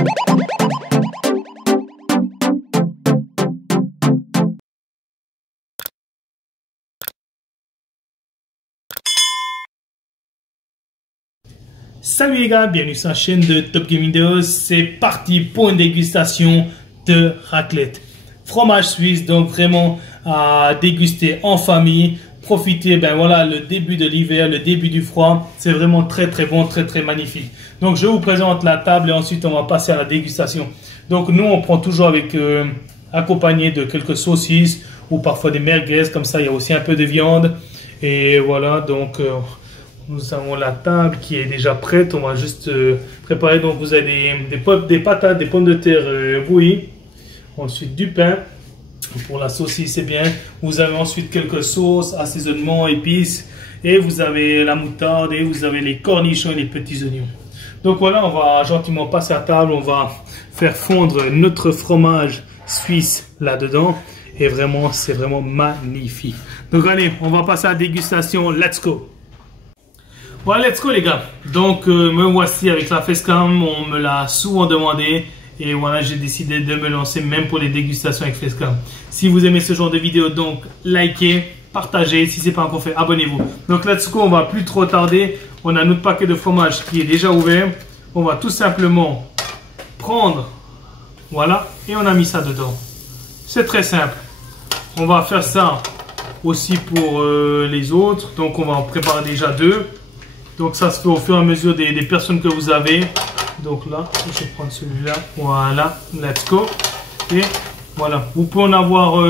Salut les gars, bienvenue sur la chaîne de Top Gaming Videos. C'est parti pour une dégustation de raclette. Fromage suisse, donc vraiment à déguster en famille. Profitez, ben voilà, le début de l'hiver, le début du froid. C'est vraiment très bon, très magnifique. Donc je vous présente la table et ensuite on va passer à la dégustation. Donc nous on prend toujours avec accompagné de quelques saucisses ou parfois des merguez, comme ça il y a aussi un peu de viande. Et voilà, donc nous avons la table qui est déjà prête. On va juste préparer. Donc vous avez des patates, des pommes de terre bouillies. Ensuite du pain. Pour la saucisse, c'est bien. Vous avez ensuite quelques sauces, assaisonnements, épices. Et vous avez la moutarde et vous avez les cornichons et les petits oignons. Donc voilà, on va gentiment passer à table. On va faire fondre notre fromage suisse là-dedans. Et vraiment, c'est vraiment magnifique. Donc allez, on va passer à la dégustation. Let's go! Voilà, let's go les gars. Donc me voici avec la Facecam, on me l'a souvent demandé et voilà, j'ai décidé de me lancer même pour les dégustations avec Facecam. Si vous aimez ce genre de vidéo, donc likez, partagez, si ce n'est pas encore fait, abonnez-vous. Donc let's go, on va plus trop tarder. On a notre paquet de fromage qui est déjà ouvert. On va tout simplement prendre, voilà, et on a mis ça dedans. C'est très simple. On va faire ça aussi pour les autres. Donc on va en préparer déjà deux. Donc ça se fait au fur et à mesure des personnes que vous avez. Donc là, je vais prendre celui-là. Voilà, let's go. Et voilà, vous pouvez en avoir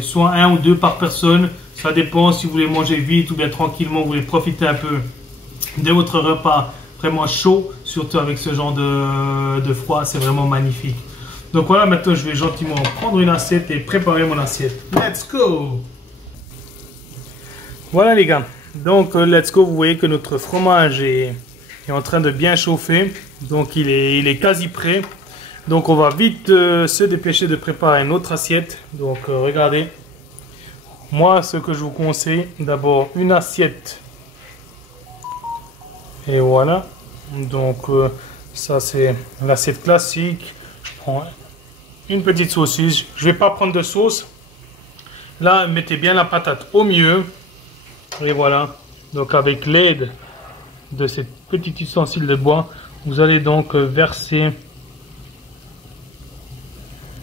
soit un ou deux par personne. Ça dépend si vous voulez manger vite ou bien tranquillement. Vous voulez profiter un peu de votre repas vraiment chaud. Surtout avec ce genre de froid, c'est vraiment magnifique. Donc voilà, maintenant je vais gentiment prendre une assiette et préparer mon assiette. Let's go! Voilà les gars. Donc, let's go, vous voyez que notre fromage est en train de bien chauffer. Donc, il est quasi prêt. Donc, on va vite se dépêcher de préparer une autre assiette. Donc, regardez. Moi, ce que je vous conseille, d'abord une assiette. Et voilà. Donc, ça, c'est l'assiette classique. Je prends une petite saucisse. Je ne vais pas prendre de sauce. Là, mettez bien la patate au milieu. Et voilà, donc avec l'aide de cette petite ustensile de bois, vous allez donc verser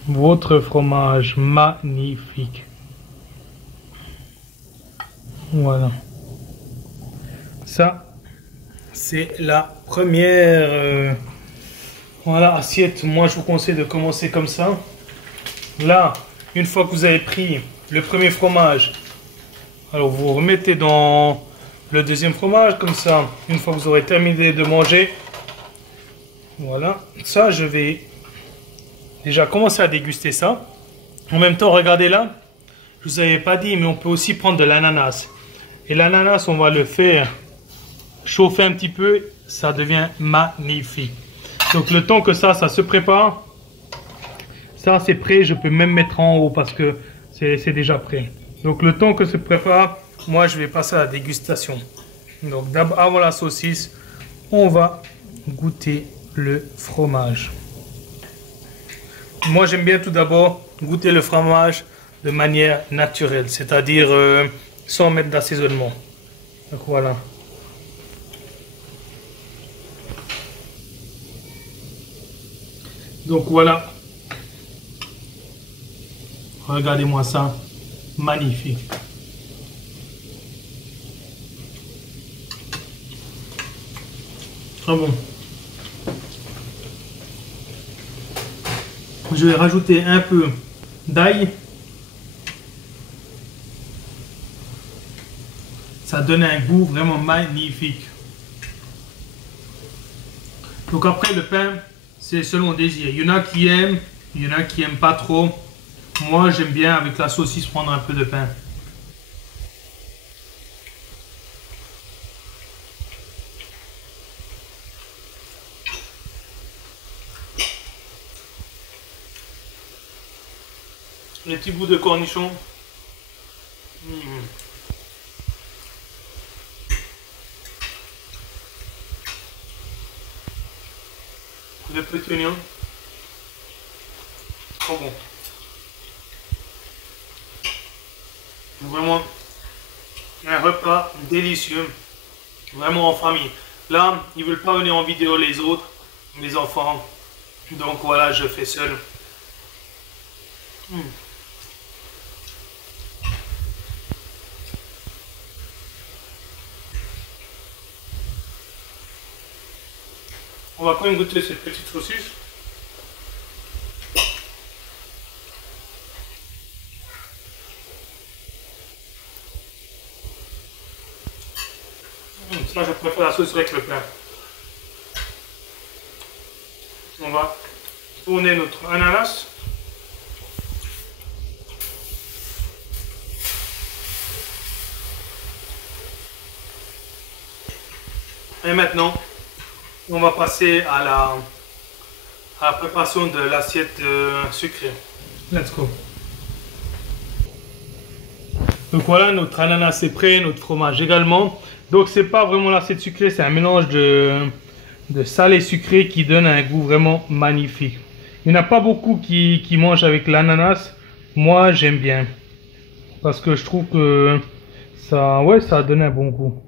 votre fromage magnifique. Voilà. Ça, c'est la première voilà, assiette. Moi, je vous conseille de commencer comme ça. Là, une fois que vous avez pris le premier fromage, alors vous remettez dans le deuxième fromage, comme ça, une fois que vous aurez terminé de manger. Voilà, ça je vais déjà commencer à déguster ça. En même temps, regardez là, je vous avais pas dit, mais on peut aussi prendre de l'ananas. Et l'ananas, on va le faire chauffer un petit peu, ça devient magnifique. Donc le temps que ça se prépare, ça c'est prêt, je peux même mettre en haut parce que c'est déjà prêt. Donc le temps que se prépare, moi je vais passer à la dégustation. Donc d'abord avant la saucisse, on va goûter le fromage. Moi j'aime bien tout d'abord goûter le fromage de manière naturelle, c'est-à-dire sans mettre d'assaisonnement. Donc voilà. Donc voilà. Regardez-moi ça. Magnifique. Très bon. Je vais rajouter un peu d'ail. Ça donne un goût vraiment magnifique. Donc après le pain, c'est selon désir. Il y en a qui aiment, il y en a qui n'aiment pas trop. Moi, j'aime bien avec la saucisse prendre un peu de pain. Les petits bouts de cornichons. le petit oignon. Trop bon. Vraiment un repas délicieux. Vraiment en famille. Là, ils ne veulent pas venir en vidéo les autres, mes enfants. Donc voilà, je fais seul. On va quand même goûter cette petite saucisse. Ça, je préfère la sauce avec le pain. On va tourner notre ananas. Et maintenant, on va passer à la préparation de l'assiette sucrée. Let's go. Donc voilà, notre ananas est prêt, notre fromage également. Donc c'est pas vraiment l'assiette sucrée, c'est un mélange de salé sucré qui donne un goût vraiment magnifique. Il n'y en a pas beaucoup qui mangent avec l'ananas. Moi j'aime bien. Parce que je trouve que ça donne un bon goût.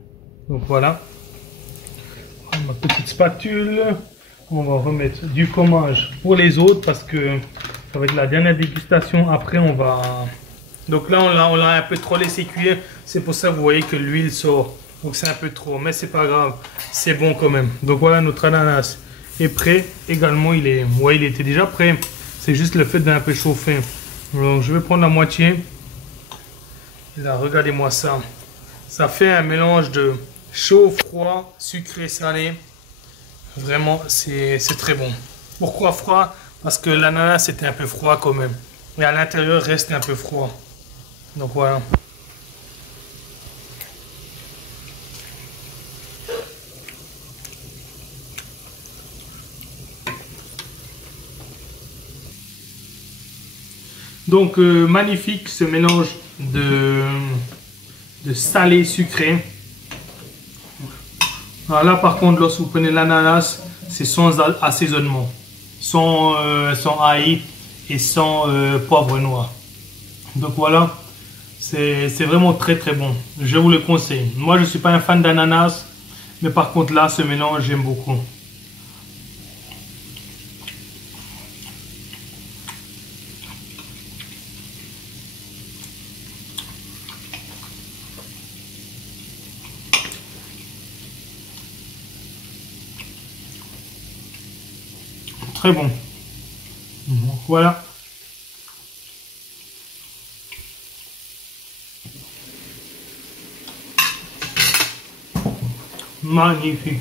Donc voilà. Ma petite spatule. On va remettre du fromage pour les autres parce que ça va être la dernière dégustation. Après on va... Donc là on l'a un peu trop laissé cuire. C'est pour ça que vous voyez que l'huile sort. Donc c'est un peu trop, mais c'est pas grave, c'est bon quand même. Donc voilà, notre ananas est prêt. Également, il était déjà prêt. C'est juste le fait d'un peu chauffer. Donc je vais prendre la moitié. Et là, regardez-moi ça. Ça fait un mélange de chaud, froid, sucré, salé. Vraiment, c'est très bon. Pourquoi froid? Parce que l'ananas était un peu froid quand même. Et à l'intérieur reste un peu froid. Donc voilà. Donc magnifique ce mélange de salé sucré. Alors là par contre lorsque vous prenez l'ananas, c'est sans assaisonnement, sans ail et sans poivre noir. Donc voilà, c'est vraiment très très bon. Je vous le conseille. Moi je ne suis pas un fan d'ananas, mais par contre là ce mélange j'aime beaucoup. Très bon. Voilà. Magnifique.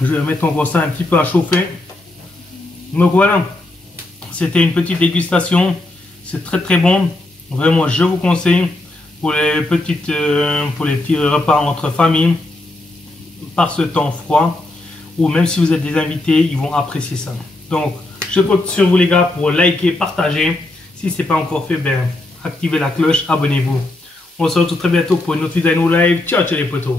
Je vais mettre encore ça un petit peu à chauffer. Donc voilà. C'était une petite dégustation, c'est très très bon, vraiment je vous conseille pour les petits repas entre familles par ce temps froid, ou même si vous êtes des invités, ils vont apprécier ça. Donc je compte sur vous les gars pour liker, partager, si ce n'est pas encore fait, ben activez la cloche, abonnez-vous. On se retrouve très bientôt pour une autre vidéo live, ciao ciao les potos.